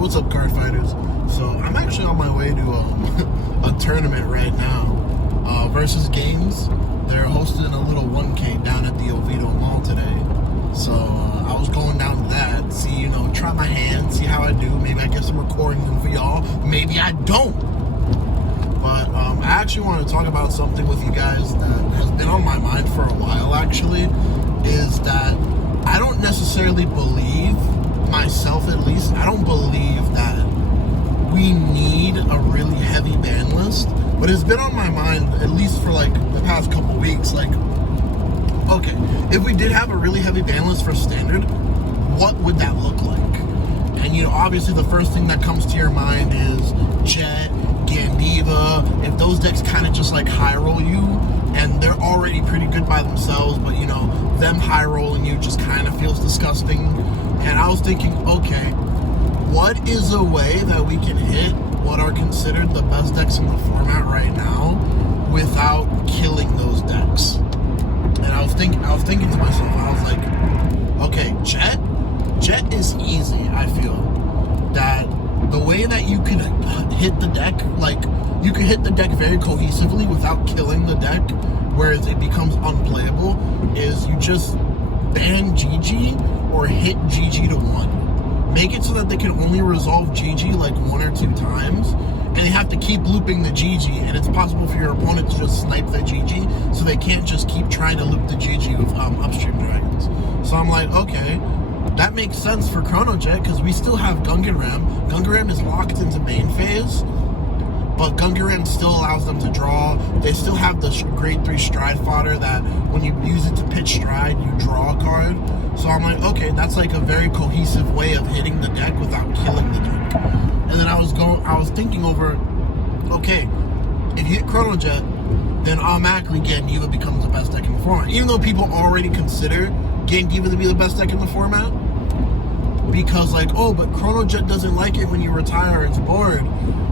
what's up, card fighters? So I'm actually on my way to a tournament right now, versus games. They're hosting a little 1K down at the Oviedo Mall today. So I was going down to that, see, try my hand, see how I do. Maybe I get some recording for y'all. Maybe I don't. But I actually want to talk about something with you guys that has been on my mind for a while, actually, is that I don't necessarily believe, myself at least, I don't believe that we need a really heavy ban list. But it's been on my mind, at least for like the past couple weeks, like, okay, if we did have a really heavy ban list for standard, what would that look like? And obviously the first thing that comes to your mind is Jet, Gandiva, if those decks kind of just like high roll you, and they're already pretty good by themselves, but them high rolling you just kind of feels disgusting. And I was thinking, okay, what is a way that we can hit what are considered the best decks in the format right now without killing those decks? And I was thinking to myself, I was like, okay, Jet is easy. I feel that the way that you can hit the deck, like, you can hit the deck very cohesively without killing the deck, whereas it becomes unplayable, is you just ban GG or hit GG to 1. Make it so that they can only resolve GG like 1 or 2 times, and they have to keep looping the GG, and it's possible for your opponent to just snipe the GG, so they can't just keep trying to loop the GG with upstream dragons. So I'm like, okay, that makes sense for Chrono Jet, because we still have Gungan Ram. Gungan Ram is locked into main phase, but Gungan Ram still allows them to draw. They still have the grade 3 stride fodder that when you use it to pitch stride, you draw a card. So I'm like, okay, that's like a very cohesive way of hitting the deck without killing the deck. And then I was thinking over, okay, if you hit Chrono Jet, then automatically Gandiva becomes the best deck in the format. Even though people already consider Gandiva to be the best deck in the format, because like, oh, but Chrono Jet doesn't like it when you retire, it's bored.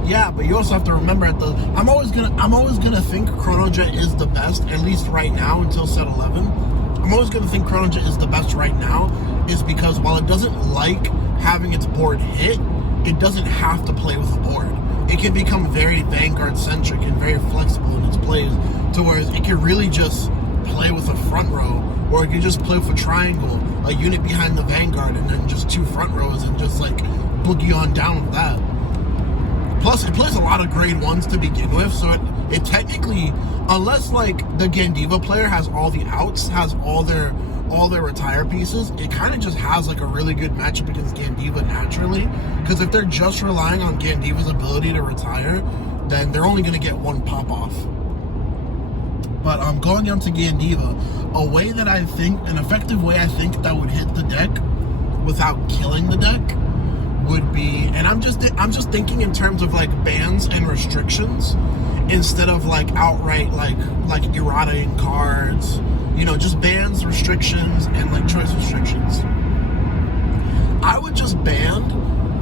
Yeah, but you also have to remember I'm always gonna think Chrono Jet is the best, at least right now until set 11. I'm always gonna think Chrono Jet is the best right now, is because while it doesn't like having its board hit, it doesn't have to play with the board. It can become very Vanguard centric and very flexible in its plays, to whereas it can really just play with a front row, or it can just play with a triangle, a unit behind the Vanguard, and then just 2 front rows, and just like boogie on down with that. Plus, it plays a lot of grade 1s to begin with, so it technically, unless like the Gandiva player has all the outs, has all their retire pieces, it kind of just has like a really good matchup against Gandiva naturally, because if they're just relying on Gandiva's ability to retire, then they're only going to get 1 pop-off. But going down to Gandiva, a way that I think, an effective way I think that would hit the deck without killing the deck would be, and I'm just thinking in terms of like bans and restrictions instead of like outright like errata-ing cards, just bans, restrictions, and like choice restrictions. I would just ban,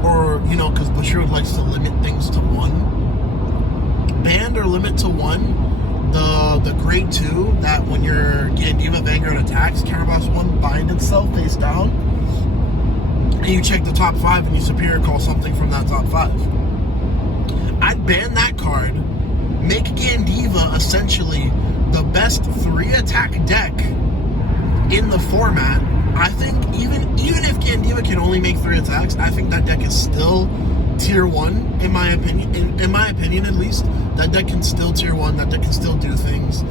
or because Bashir likes to limit things to 1, ban or limit to 1 the grade 2 that when your Gandiva Vanguard attacks, counterblast 1, bind itself face down, and you check the top 5 and you superior call something from that top 5. I'd ban that card, make Gandiva essentially the best 3 attack deck in the format. I think even if Gandiva can only make 3 attacks, I think that deck is still tier 1 in my opinion. In my opinion, at least, that deck can still tier 1. That deck can still do things.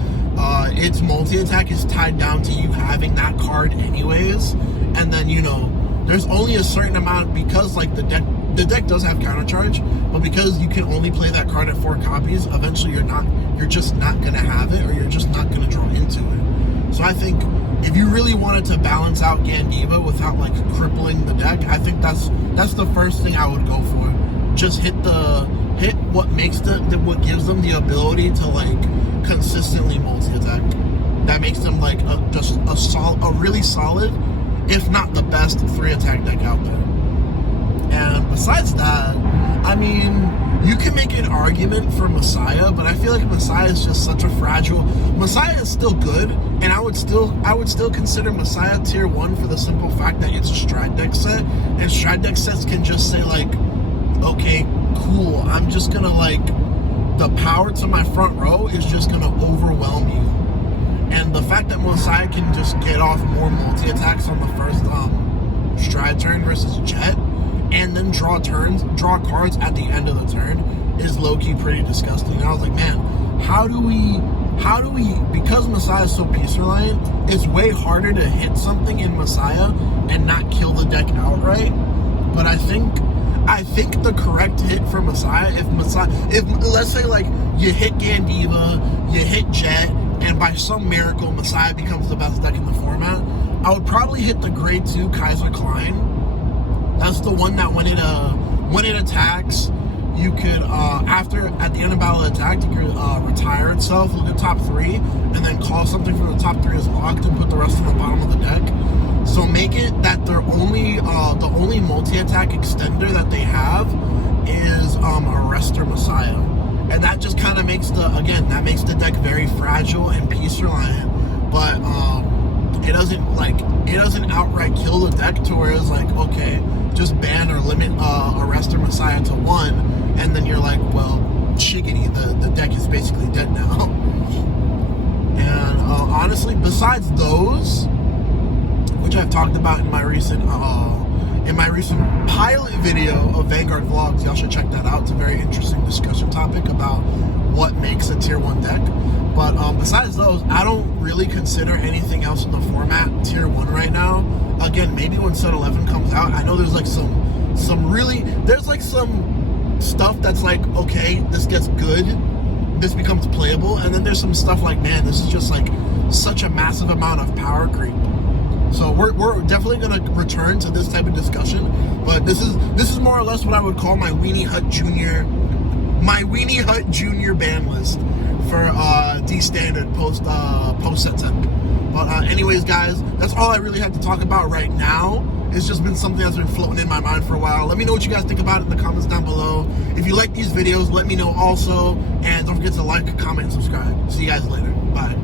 Its multi-attack is tied down to you having that card anyways, and then there's only a certain amount, because like the deck does have counter charge, but because you can only play that card at 4 copies, eventually you're just not gonna have it, or you're just not gonna draw into it. So I think if you really wanted to balance out Gandiva without like crippling the deck, I think that's the first thing I would go for. Just hit what what gives them the ability to like consistently multi-attack. That makes them like a really solid, if not the best, 3 attack deck out there. And besides that, I mean, you can make an argument for Messiah, but I feel like Messiah is just such a fragile. Messiah is still good, and I would still consider Messiah tier 1 for the simple fact that it's a stride deck set, and stride deck sets can just say like, okay, cool, I'm just gonna like, the power to my front row is just gonna overwhelm you. And the fact that Messiah can just get off more multi-attacks on the first stride turn versus Jet, and then draw cards at the end of the turn is low-key pretty disgusting. And I was like, man, how do we, because Messiah is so piece reliant, it's way harder to hit something in Messiah and not kill the deck outright. But I think the correct hit for Messiah, if let's say like you hit Gandiva, you hit Jet, and by some miracle Messiah becomes the best deck in the format, I would probably hit the grade 2 Kaiser Klein. That's the one that when it attacks, you could at the end of battle attack, you could retire itself, look at top 3, and then call something from the top 3 as locked and put the rest on the bottom of the deck. So make it that the only multi-attack extender that they have is Arrestor Messiah. And that just kind of makes the deck very fragile and piece reliant. But it doesn't outright kill the deck to where it's like, okay, just ban or limit Arrestor Messiah to 1, and then you're like, well, shiggity, the deck is basically dead now. And honestly, besides those, which I've talked about in my recent pilot video of Vanguard vlogs, y'all should check that out. It's a very interesting discussion topic about what makes a tier 1 deck. But besides those, I don't really consider anything else in the format tier 1 right now. Again, maybe when set 11 comes out, I know there's like some stuff that's like, okay, this gets good, this becomes playable, and then there's some stuff like, man, this is just like such a massive amount of power creep. So we're definitely gonna return to this type of discussion, but this is more or less what I would call my Weenie Hut Junior ban list for D standard post set 10. But anyways, guys, that's all I really have to talk about right now. It's just been something that's been floating in my mind for a while. Let me know what you guys think about it in the comments down below. If you like these videos, let me know also, and don't forget to like, comment, and subscribe. See you guys later. Bye.